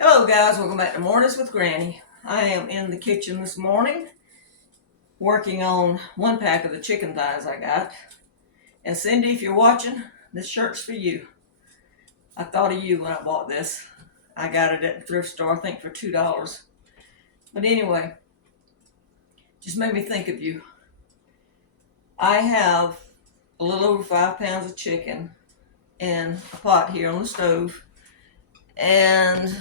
Hello guys, welcome back to Mornings with Granny. I am in the kitchen this morning working on one pack of the chicken thighs I got. And Cindy, if you're watching, this shirt's for you. I thought of you when I bought this. I got it at the thrift store, I think for $2. But anyway, just made me think of you. I have a little over 5 pounds of chicken in a pot here on the stove. And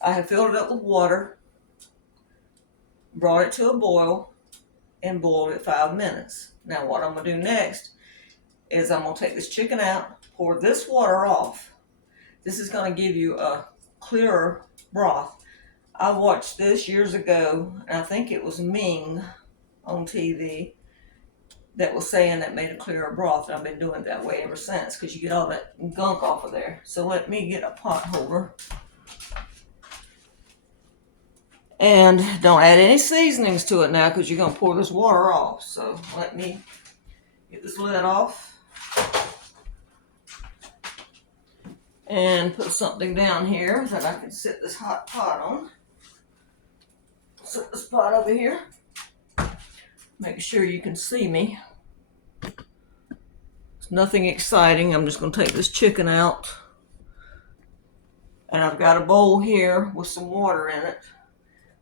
I have filled it up with water, brought it to a boil, and boiled it 5 minutes. Now what I'm going to do next is I'm going to take this chicken out, pour this water off. This is going to give you a clearer broth. I watched this years ago, and I think it was Ming on TV that was saying that made a clearer broth, and I've been doing it that way ever since because you get all that gunk off of there. So let me get a pot holder. And don't add any seasonings to it now because you're going to pour this water off. So let me get this lid off and put something down here that I can sit this hot pot on. Set this pot over here. Make sure you can see me. It's nothing exciting. I'm just going to take this chicken out. And I've got a bowl here with some water in it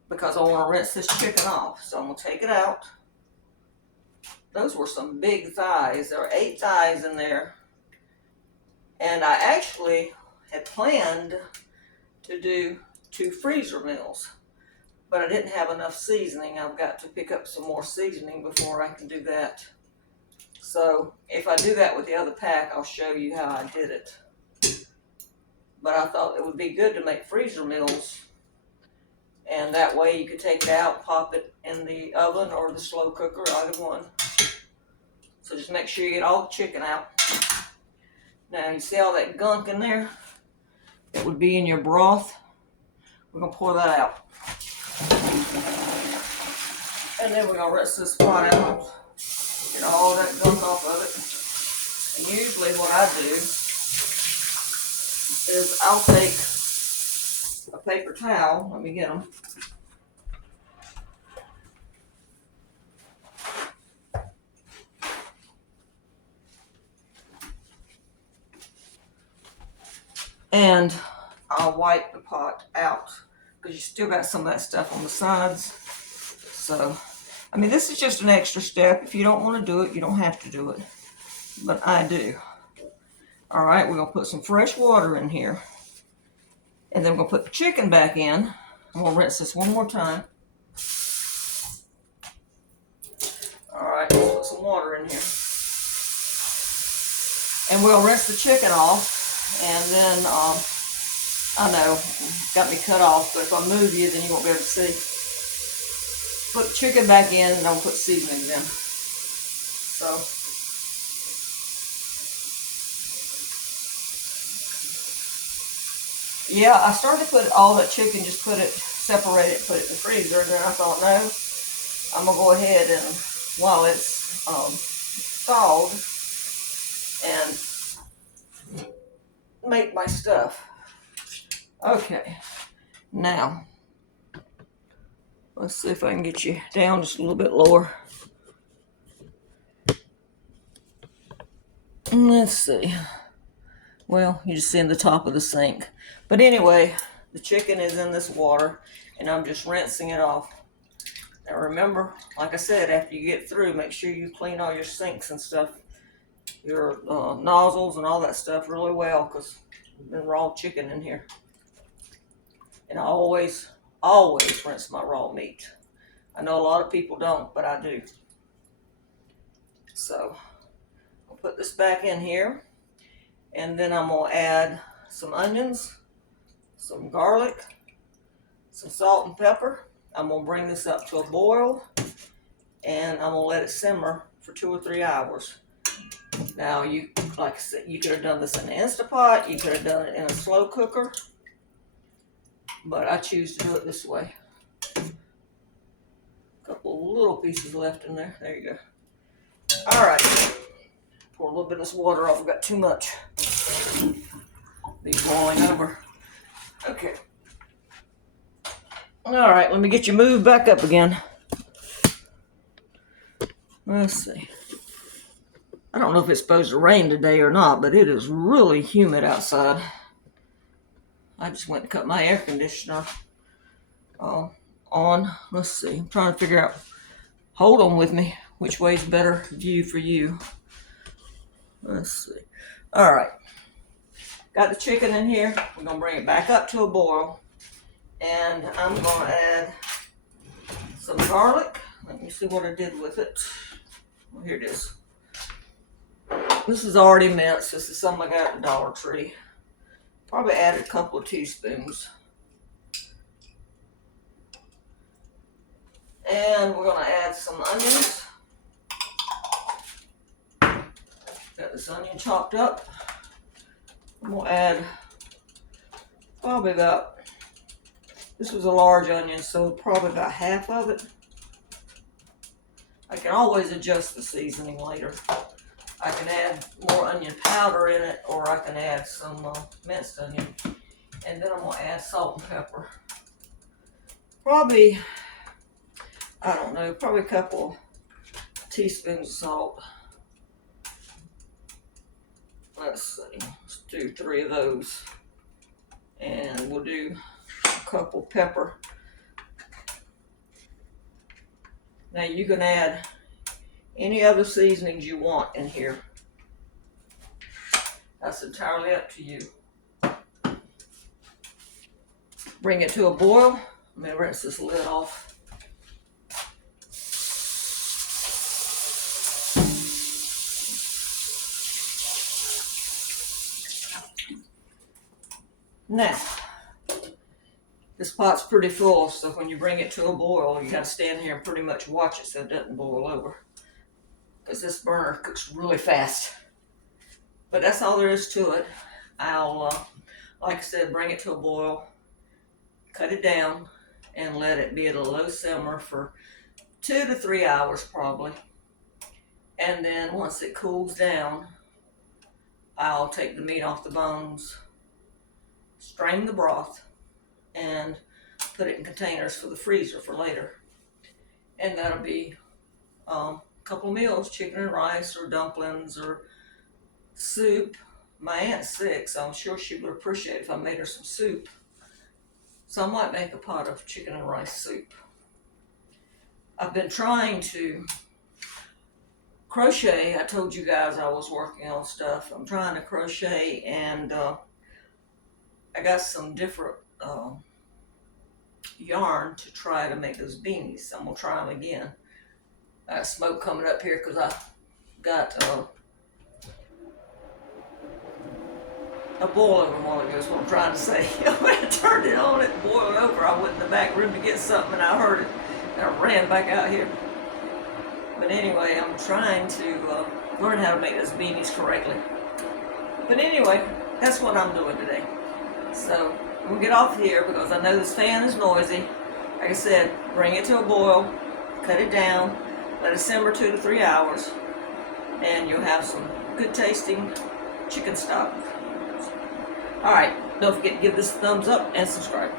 because I want to rinse this chicken off. So I'm going to take it out. Those were some big thighs. There were 8 thighs in there. And I actually had planned to do 2 freezer meals, but I didn't have enough seasoning. I've got to pick up some more seasoning before I can do that. So if I do that with the other pack, I'll show you how I did it. But I thought it would be good to make freezer meals, and that way you could take it out, pop it in the oven or the slow cooker, either one. So just make sure you get all the chicken out. Now you see all that gunk in there? It would be in your broth. We're going to pour that out. And then we're going to rinse this pot out. Get all that gunk off of it. And usually what I do is I'll take a paper towel. Let me get them. And I'll wipe the pot out because you still got some of that stuff on the sides. So, I mean, this is just an extra step. If you don't want to do it, you don't have to do it. But I do. All right, we're going to put some fresh water in here. And then we're going to put the chicken back in. I'm going to rinse this one more time. All right, let's put some water in here. And we'll rinse the chicken off. And then, I know, got me cut off, but if I move you, then you won't be able to see. Put the chicken back in, and I'll put seasonings in. So, yeah, I started to put all that chicken, just separate it, put it in the freezer, and then I thought, no, I'm going to go ahead and, while it's thawed, and make my stuff. Okay, now let's see if I can get you down just a little bit lower. And let's see. Well, you just see in the top of the sink. But anyway, the chicken is in this water, and I'm just rinsing it off. Now remember, like I said, after you get through, make sure you clean all your sinks and stuff, your nozzles and all that stuff really well, because there's been raw chicken in here. And I always rinse my raw meat. I know a lot of people don't, but I do. So I'll put this back in here, and then I'm going to add some onions, some garlic, some salt and pepper. I'm going to bring this up to a boil, and I'm going to let it simmer for 2 or 3 hours. Now, like I said, you could have done this in an Instapot, you could have done it in a slow cooker, but I choose to do it this way. A couple of little pieces left in there. There you go. All right. Pour a little bit of this water off. I've got too much. Be boiling over. Okay. All right, let me get you moved back up again. Let's see. I don't know if it's supposed to rain today or not, but it is really humid outside. I just went to cut my air conditioner on. Let's see. I'm trying to figure out. Hold on with me. Which way's better view for you? Let's see. All right. Got the chicken in here. We're going to bring it back up to a boil. And I'm going to add some garlic. Let me see what I did with it. Well, here it is. This is already minced. This is something I got at the Dollar Tree. Probably added a couple of teaspoons. And we're going to add some onions. Got this onion chopped up. I'm going to add probably about, this was a large onion, so probably about half of it. I can always adjust the seasoning later. I can add more onion powder in it, or I can add some minced onion. And then I'm going to add salt and pepper. Probably, I don't know, probably a couple teaspoons of salt. Let's see, let's do 3 of those. And we'll do a couple pepper. Now you can add any other seasonings you want in here. That's entirely up to you. Bring it to a boil. I'm going to rinse this lid off. Now, this pot's pretty full, so when you bring it to a boil, you got to stand here and pretty much watch it so it doesn't boil over. Because this burner cooks really fast. But that's all there is to it. I'll, like I said, bring it to a boil, cut it down, and let it be at a low simmer for 2 to 3 hours probably. And then once it cools down, I'll take the meat off the bones, strain the broth, and put it in containers for the freezer for later. And that'll be a couple of meals, chicken and rice or dumplings or soup. My aunt's sick, so I'm sure she would appreciate if I made her some soup. So I might make a pot of chicken and rice soup. I've been trying to crochet. I told you guys I was working on stuff. I'm trying to crochet, and I got some different yarn to try to make those beanies. So I'm going to try them again. I got smoke coming up here because I got a boil over a while ago is what I'm trying to say. When I turned it on, it boiled over. I went in the back room to get something and I heard it. And I ran back out here. But anyway, I'm trying to learn how to make those beanies correctly. But anyway, that's what I'm doing today. So we'll get off here because I know this fan is noisy. Like I said, bring it to a boil, cut it down, let it simmer 2 to 3 hours, and you'll have some good tasting chicken stock. Alright, don't forget to give this a thumbs up and subscribe.